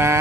มา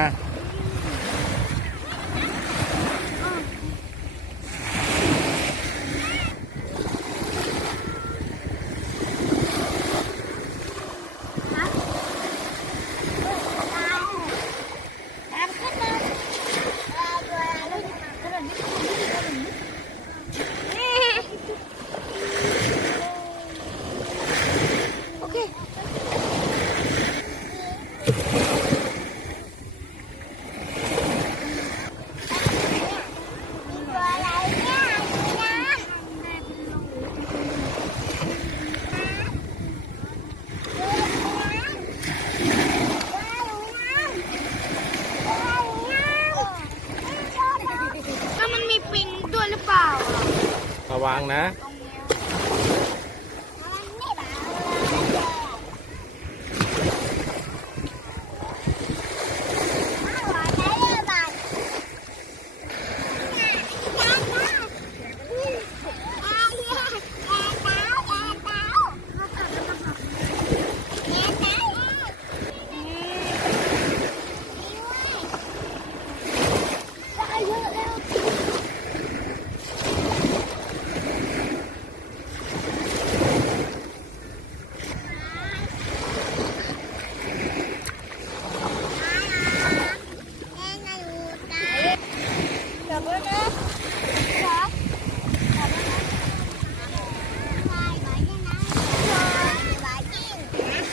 ระวังนะ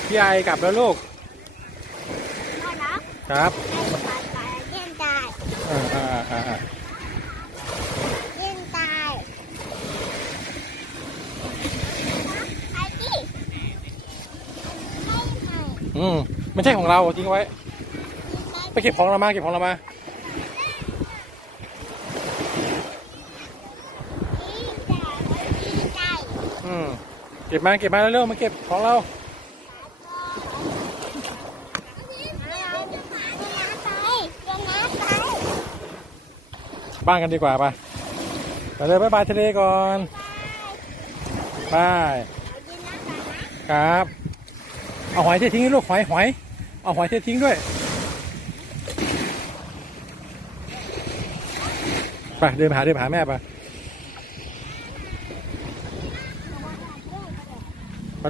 พี่ไอกลับแล้วลูกครับเย็นตายเย็นตายไอ้ที่ไม่ใช่ของเราทิ้งไว้ไปเก็บของเรามาเก็บของเรามาเก็บมาเร็วๆมาเก็บของเราบ้านกันดีกว่าไปเลยบ๊ายบายทะเลก่อนบายครับเอาหอยเททิ้งลูกหอยเอาหอยเททิ้งด้วยไปเดินหาแม่ไป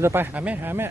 เดินไปหาแม่